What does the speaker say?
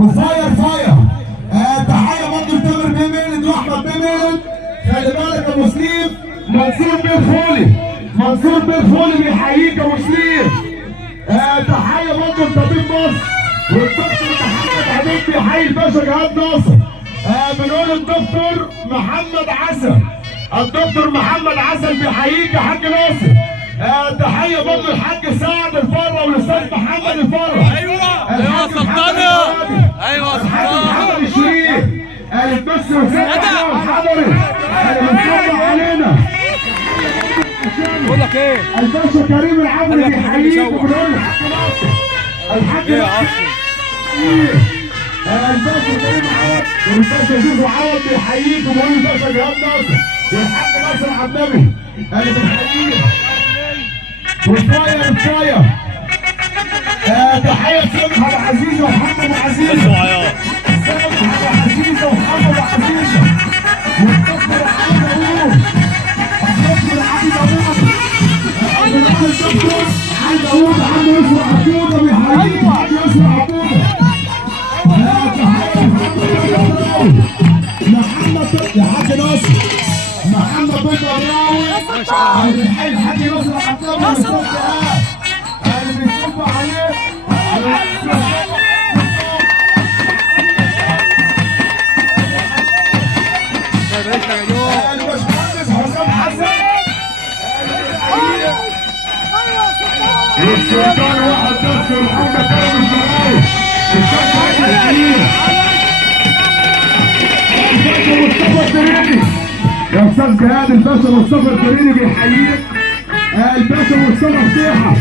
وفاير فاير. تحيه برضه لتامر بيميلد واحمد بيميلد. خلي بالك يا مسلم. منصور بيرفولي، منصور بيرفولي بيحييك يا مسلم. تحيه برضه لطبيب مصر والدكتور محمد حبيب بيحيي الباشا جهاد ناصر. بنقول الدكتور محمد عسل، الدكتور محمد عسل بيحييك يا حاج ناصر. تحيه برضه للحاج سعد الفره والاستاذ محمد الفره. ايوه سلطانه، ايوه سلطانه الشريف. الدكتور سيد الحضري بنصب علينا. بقول لك ايه؟ الباشا كريم العمري بيحييك وبنقول للحاج ناصر. الحاج ناصر. الباشا كريم عوض والباشا زوزو عوض بيحييك وبيقول الباشا جهاد ناصر والحاج ناصر عبد النبي اللي بنحييه. وفاير فاير. تحيه سمحه العزيزه ومحمد عزيزه. سمحه العزيزه ومحمد عزيزه. والدكتور علي داوود. الدكتور علي داوود. الدكتور علي داوود عنده يسرى عبوده بيحييك عنده يسرى عبوده. محمد يا حاج ناصر. محمد بن براوي بنحيي الحاج ناصر عبد الله اللي بيصب عليه. الباشمهندس حسام حسن. والسلطان واحد نفسه محمد كرم الزراوي. الباشا مصطفى الدريني يا استاذ جهاد. الباشا مصطفى الدريني بيحييك. الباشا مصطفى فضيحه.